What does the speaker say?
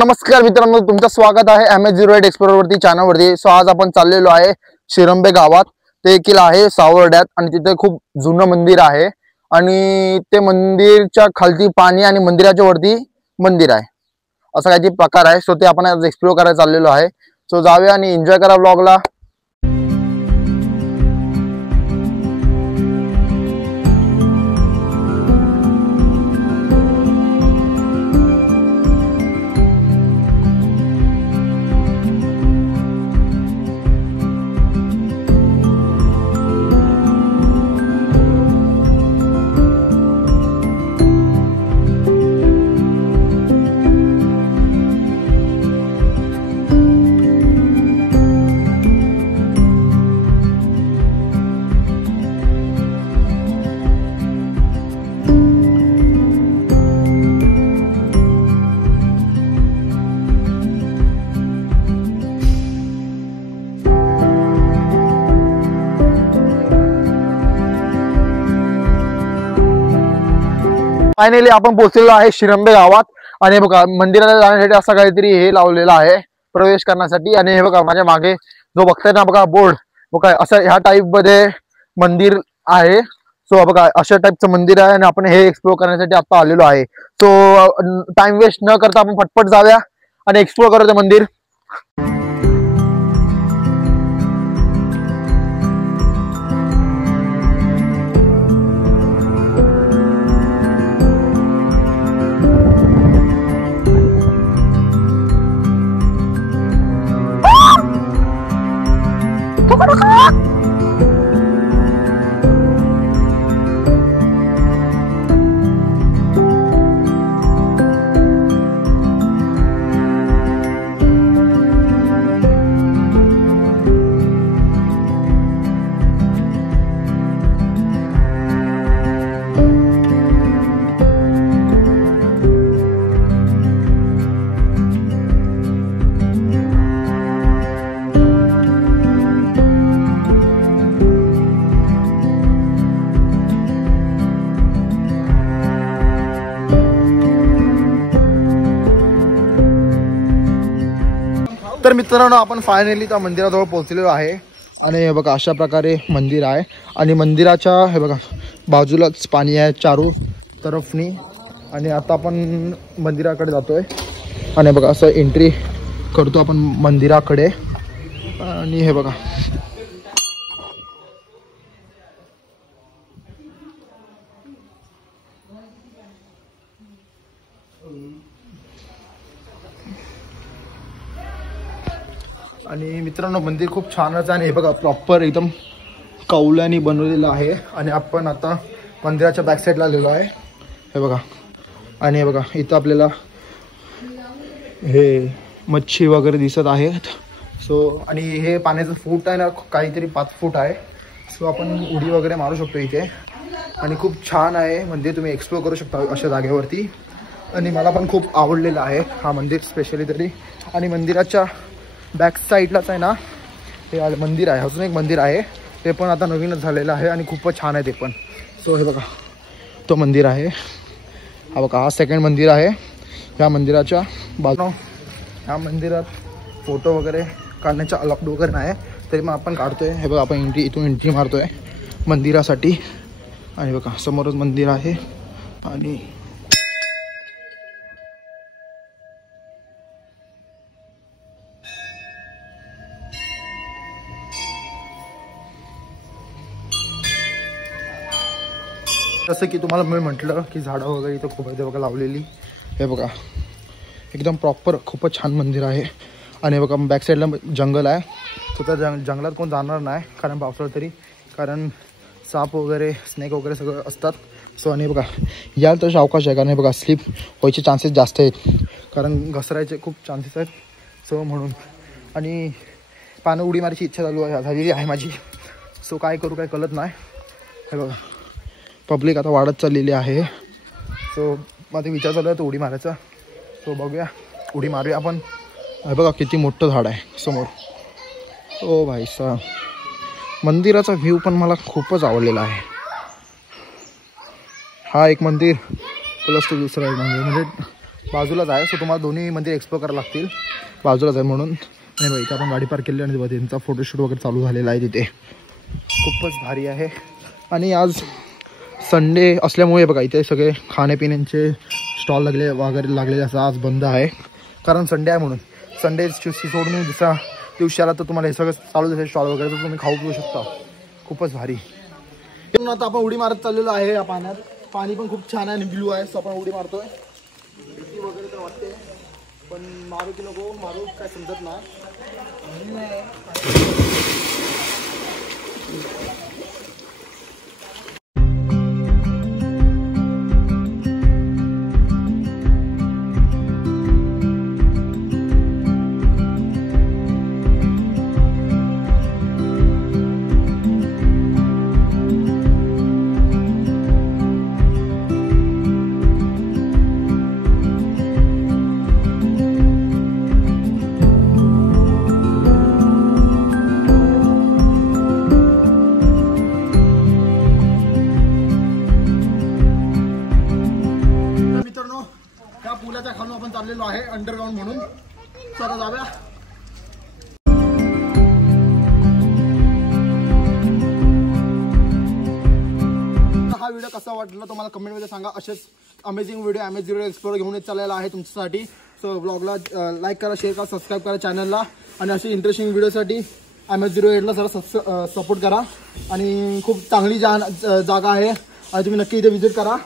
नमस्कार मित्रांनो, तुमचं स्वागत आहे MS08 एक्सप्लोरर वरती चॅनलवरती। सो आज आपण चाललेलो आहे शिरंबे गावात। ते देखील आहे सावर्ड्यात आणि तिथे खूप जुनं मंदिर आहे आणि ते मंदिरच्या खालती पाणी आणि मंदिराच्या वरती मंदिर आहे, असा काहीतरी प्रकार आहे। सो ते आपण आज एक्सप्लोर करायला चाललेलो आहे। सो जाऊया आणि एन्जॉय करा व्लॉगला। फायनली आपण पोहोचलेलो आहे शिरंबे गावात आणि बघा मंदिराला जाण्यासाठी असा काहीतरी हे लावलेला आहे प्रवेश करण्यासाठी। आणि हे बघा माझ्या मागे जो बघताय ना बघा बोर्ड, बघा असं ह्या टाइप मध्ये मंदिर आहे। सो बघा अशा टाइपचं मंदिर आहे आणि आपण हे एक्सप्लोर करण्यासाठी आता आलेलो आहे। सो टाइम वेस्ट न करता आपण फटफट जाऊया आणि एक्सप्लोर करूया मंदिर। तर मित्रांनो आपण फायनली त्या मंदिराजवळ पोहोचलेलो आहे आणि हे बघा अशा प्रकारे मंदिर आहे आणि मंदिराच्या हे बघा बाजूलाच पाणी आहे चारू तरफनी। आणि आता आपण मंदिराकडे जातोय आणि बघा असं एंट्री करतो आपण मंदिराकडे। आणि हे बघा आणि मित्रांनो मंदिर खूप छानच आहे आणि हे बघा प्रॉपर एकदम कौलानी बनवलेलं आहे। आणि आपण आता मंदिराच्या बॅक साईडला आलेलो आहे, हे बघा। आणि हे बघा इथं आपल्याला हे मच्छी वगैरे दिसत आहेत। सो आणि हे पाण्याचं फूट आहे ना काहीतरी 5 फूट आहे। सो आपण उडी वगैरे मारू शकतो इथे आणि खूप छान आहे मंदिर, तुम्ही एक्सप्लोर करू शकता अशा जागेवरती। आणि मला पण खूप आवडलेलं आहे हा मंदिर स्पेशली तरी। आणि मंदिराच्या बॅक साईडलाच आहे ना हे मंदिर आहे, अजून एक मंदिर आहे ते पण आता नवीनच झालेलं आहे आणि खूपच छान आहे ते पण। सो हे बघा तो मंदिर आहे, हा बघा हा सेकंड मंदिर आहे। ह्या मंदिराच्या बाजूला ह्या मंदिरात फोटो वगैरे काढण्याचा अलाउड वगैरे नाही तरी मग आपण काढतोय। हे बघा आपण इथून एंट्री मारतोय मंदिरासाठी आणि बघा समोरच मंदिर आहे। आणि जसं की तुम्हाला मी म्हटलं की झाडं वगैरे इथं खूप आहे बघा लावलेली। हे बघा एकदम प्रॉपर खूपच छान मंदिर आहे। आणि बघा बॅक साईडला जंगल आहे, तर त्या जंगलात कोण जाणार नाही कारण पावसाळ्यात तरी, कारण साप वगैरे स्नेक वगैरे सगळं असतात। सो आणि बघा याल तसे अवकाश आहे कारण बघा स्लिप व्हायचे चान्सेस जास्त आहेत कारण घसरायचे खूप चान्सेस आहेत। सो म्हणून आणि पानं उडी मारायची इच्छा झालेली आहे माझी। सो काय करू काय कळत नाही। हे बघा पब्लिक आता वाढत चाललेली आहे। सो माझा विचार चालू आहे तो उडी मारायचा। सो बघूया उडी मारूया आपण। हे बघा किती मोठं झाड आहे समोर। ओ भाई साहब, मंदिराचा व्ह्यू पण मला खूपच आवडलेला आहे। हा एक मंदिर प्लस तो दुसरा एक मंदिर, म्हणजे बाजूलाच आहे. सो तुम्हाला दोन्ही मंदिर एक्सप्लोर करायला लागतील, बाजूलाच आहे म्हणून. आणि बघा इथं आपण गाडी पार्क केली आणि त्यांचा फोटोशूट वगैरे चालू झालेला आहे तिथे. खूपच भारी आहे. आणि आज संडे असल्यामुळे बघा इथे सगळे खाण्यापिण्याचे स्टॉल लागलेले असं आज बंद आहे, कारण संडे आहे म्हणून. संडे सोडून दुसऱ्या दिवशी आला तर तुम्हाला हे सगळं चालू असेल स्टॉल वगैरे, तर तुम्ही खाऊ पिऊ शकता. खूपच भारी. आता आपण उडी मारत चाललेलो आहे या पाण्यात. पाणी पण खूप छान आहे आणि ब्लू आहे. सो आपण उडी मारतोय. भीती वगैरे तर वाटते, पण मारू की नको मारू काय समजत नाही. पुलाच्या खालून आपण चाललेलो आहे अंडरग्राउंड म्हणून. चला जाऊया. हा व्हिडिओ कसा वाटला तुम्हाला कमेंटमध्ये सांगा. असेच अमेझिंग व्हिडिओ MS0 एक्सप्लोर घेऊन चाललेला आहे तुमच्यासाठी. सो ब्लॉगला लाईक करा, शेअर करा, सबस्क्राईब करा चॅनलला. आणि अशी इंटरेस्टिंग व्हिडिओसाठी MS0 जरा सपोर्ट करा. आणि खूप चांगली जागा आहे आणि तुम्ही नक्की इथे व्हिजिट करा.